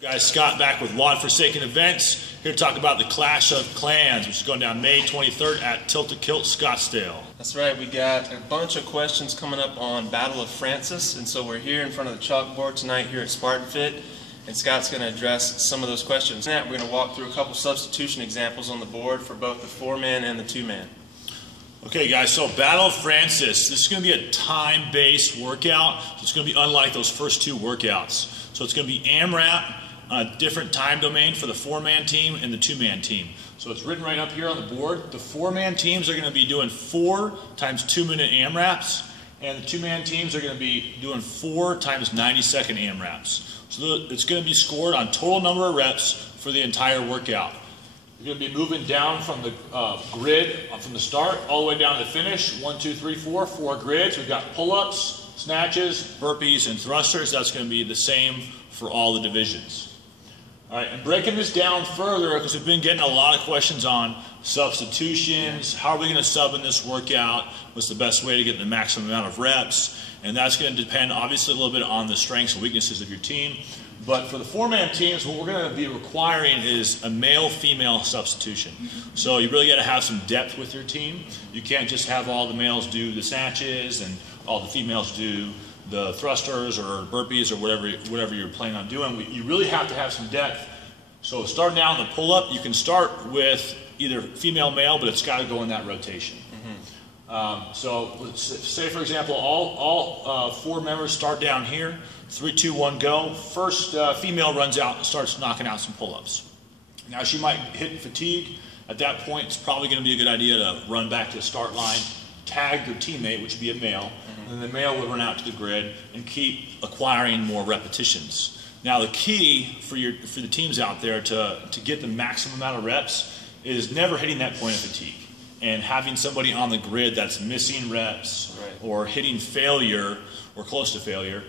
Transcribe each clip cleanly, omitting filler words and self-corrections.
Guys, Scott back with WodForsaken Events, here to talk about the Clash of Clans, which is going down May 23rd at Tilted Kilt, Scottsdale. That's right, we got a bunch of questions coming up on Battle of Francis, and so we're here in front of the chalkboard tonight here at Spartan Fit, and Scott's going to address some of those questions. We're going to walk through a couple substitution examples on the board for both the 4-man and the 2-man. Okay guys, so Battle of Francis, this is going to be a time-based workout, so it's going to be unlike those first two workouts. So it's going to be AMRAP, a different time domain for the 4-man team and the 2-man team. So it's written right up here on the board. The 4-man teams are going to be doing 4 times 2-minute AMRAPs, and the 2-man teams are going to be doing 4 times 90-second AMRAPs. So it's going to be scored on total number of reps for the entire workout. You're going to be moving down from the grid from the start all the way down to the finish. 1, 2, 3, 4, 4 grids. We've got pull-ups, snatches, burpees, and thrusters. That's going to be the same for all the divisions. All right, and breaking this down further, because we've been getting a lot of questions on substitutions, how are we going to sub in this workout, what's the best way to get the maximum amount of reps, and that's going to depend obviously a little bit on the strengths and weaknesses of your team. But for the 4-man teams, what we're going to be requiring is a male-female substitution. So you really got to have some depth with your team. You can't just have all the males do the snatches and all the females do the thrusters or burpees or whatever you're planning on doing. You really have to have some depth. So starting out in the pull-up, you can start with either female, male, but it's got to go in that rotation. So let's say, for example, all 4 members start down here. 3, 2, 1, go. First female runs out and starts knocking out some pull-ups. Now she might hit fatigue. At that point, it's probably going to be a good idea to run back to the start line, tag your teammate, which would be a male, and the male would run out to the grid and keep acquiring more repetitions. Now the key for the teams out there to get the maximum amount of reps is never hitting that point of fatigue and having somebody on the grid that's missing reps or hitting failure or close to failure.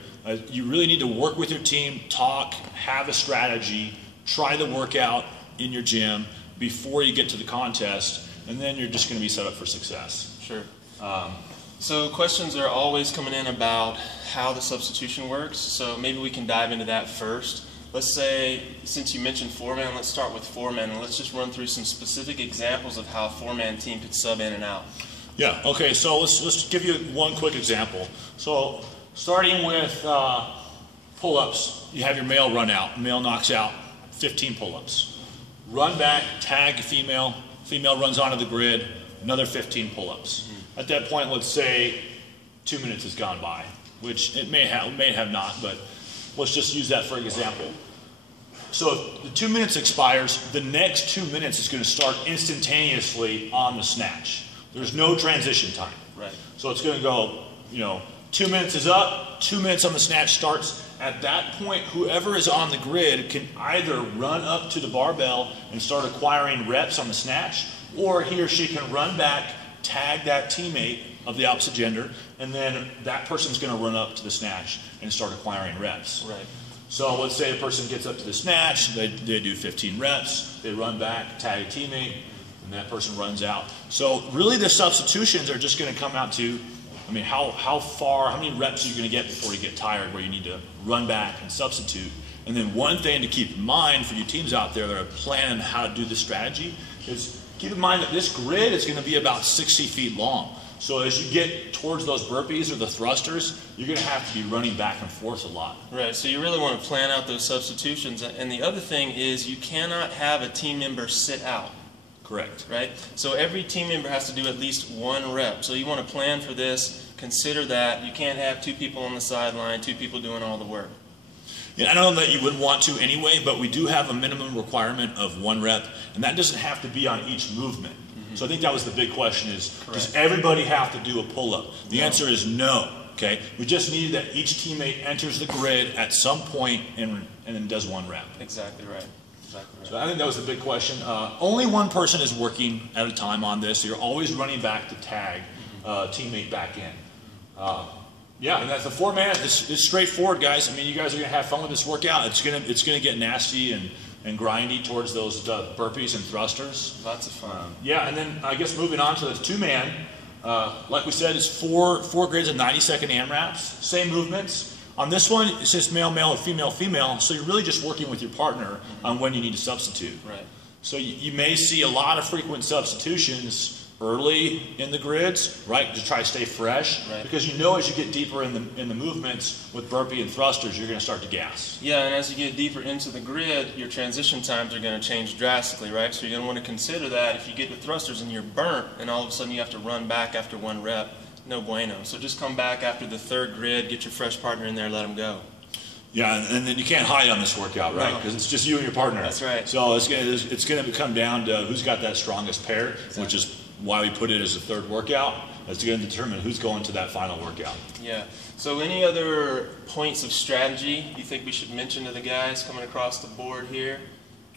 You really need to work with your team, talk, have a strategy, try the workout in your gym before you get to the contest, and then you're just going to be set up for success. Sure. So questions are always coming in about how the substitution works, so maybe we can dive into that first. Let's say, since you mentioned 4-man, let's start with 4-man, and let's just run through some specific examples of how a 4-man team could sub in and out. Yeah, okay, so let's give you one quick example. So starting with pull-ups, you have your male run out. Male knocks out 15 pull-ups. Run back, tag female, female runs onto the grid, another 15 pull-ups. At that point, let's say 2 minutes has gone by, which it may have not, but let's just use that for example. So if the 2 minutes expires, the next 2 minutes is going to start instantaneously on the snatch. There's no transition time. Right. So it's going to go, 2 minutes is up, 2 minutes on the snatch starts. At that point, whoever is on the grid can either run up to the barbell and start acquiring reps on the snatch, or he or she can run back, tag that teammate of the opposite gender, and then that person's going to run up to the snatch and start acquiring reps. Right. So let's say a person gets up to the snatch, they do 15 reps, they run back, tag a teammate, and that person runs out. So really the substitutions are just going to come out to, how many reps are you going to get before you get tired where you need to run back and substitute. And then one thing to keep in mind for you teams out there that are planning how to do this strategy is keep in mind that this grid is going to be about 60 feet long. So as you get towards those burpees or the thrusters, you're going to have to be running back and forth a lot. Right, so you really want to plan out those substitutions. And the other thing is you cannot have a team member sit out. Correct. Right? So every team member has to do at least 1 rep. So you want to plan for this, consider that. You can't have 2 people on the sideline, 2 people doing all the work. Yeah, I don't know that you would want to anyway, but we do have a minimum requirement of 1 rep, and that doesn't have to be on each movement. So I think that was the big question is, does everybody have to do a pull-up? The answer is no, okay? We just need that each teammate enters the grid at some point and then does 1 rep. Exactly right. Exactly right. So I think that was the big question. Only one person is working at a time on this. So you're always running back to tag teammate back in. Yeah, and that's the 4-man. It's straightforward, guys. You guys are going to have fun with this workout. It's going to get nasty and grindy towards those burpees and thrusters. Lots of fun. Yeah, and then I guess moving on to the 2-man, like we said, it's four grids of 90-second AMRAPs. Same movements. On this one, it's just male, male, or female, female, so you're really just working with your partner on when you need to substitute. Right. So you may see a lot of frequent substitutions early in the grids, right, to try to stay fresh, right. Because you know as you get deeper in the movements with burpee and thrusters, you're going to start to gas. Yeah, and as you get deeper into the grid, your transition times are going to change drastically, right? So you're going to want to consider that if you get to thrusters and you're burnt, and all of a sudden you have to run back after one rep, no bueno. So just come back after the third grid, get your fresh partner in there, let them go. Yeah, and then you can't hide on this workout, right? Because it's just you and your partner. That's right. So it's going to come down to who's got that strongest pair, exactly. Which is why we put it as a third workout. That's going to determine who's going to that final workout. Yeah. So any other points of strategy you think we should mention to the guys coming across the board here?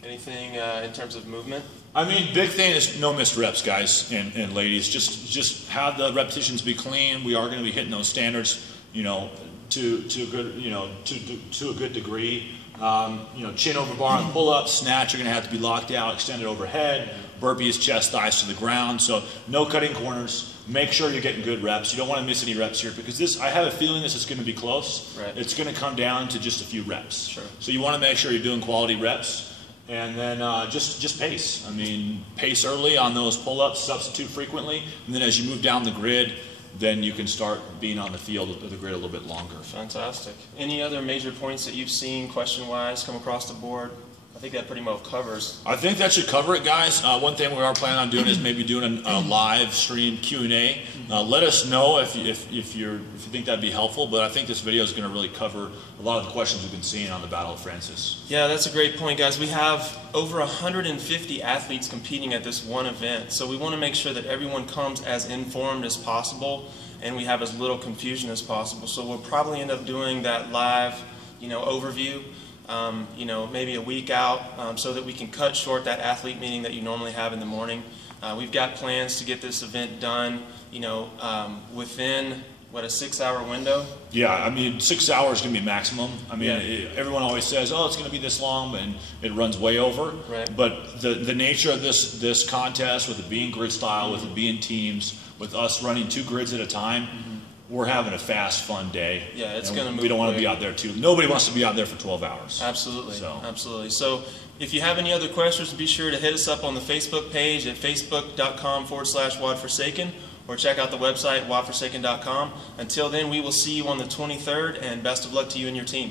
Anything in terms of movement? I mean, big thing is no missed reps, guys and ladies. Just have the repetitions be clean. We are going to be hitting those standards, you know, to a good, you know, to a good degree. You know, chin over bar and pull up, snatch are going to have to be locked out, extended overhead. Burpee is chest, thighs to the ground. So no cutting corners. Make sure you're getting good reps. You don't want to miss any reps here because this, I have a feeling this is going to be close. Right. It's going to come down to just a few reps. Sure. So you want to make sure you're doing quality reps. And then just pace. I mean, pace early on those pull-ups, substitute frequently, and then as you move down the grid, then you can start being on the field of the grid a little bit longer. Fantastic. Any other major points that you've seen question-wise come across the board? I think that pretty well covers. I think that should cover it, guys. One thing we are planning on doing is maybe doing a live stream Q&A. Let us know if you think that'd be helpful, but I think this video is going to really cover a lot of the questions we've been seeing on the Battle of Francis. Yeah, that's a great point, guys. We have over 150 athletes competing at this one event, so we want to make sure that everyone comes as informed as possible and we have as little confusion as possible. So we'll probably end up doing that live, you know, overview. You know, maybe a week out so that we can cut short that athlete meeting that you normally have in the morning. We've got plans to get this event done, you know, within, what, a 6-hour window? Yeah, I mean, 6 hours is going to be maximum. I mean, yeah. Everyone always says, oh, it's going to be this long, and it runs way over. Right. But the nature of this contest, with it being grid style, with it being teams, with us running 2 grids at a time, we're having a fast, fun day. Yeah, it's going to move. We don't want to quick. be out there too. Nobody wants to be out there for 12 hours. Absolutely. So. Absolutely. So if you have any other questions, be sure to hit us up on the Facebook page at facebook.com/WodForsaken or check out the website, WodForsaken.com. Until then, we will see you on the 23rd, and best of luck to you and your team.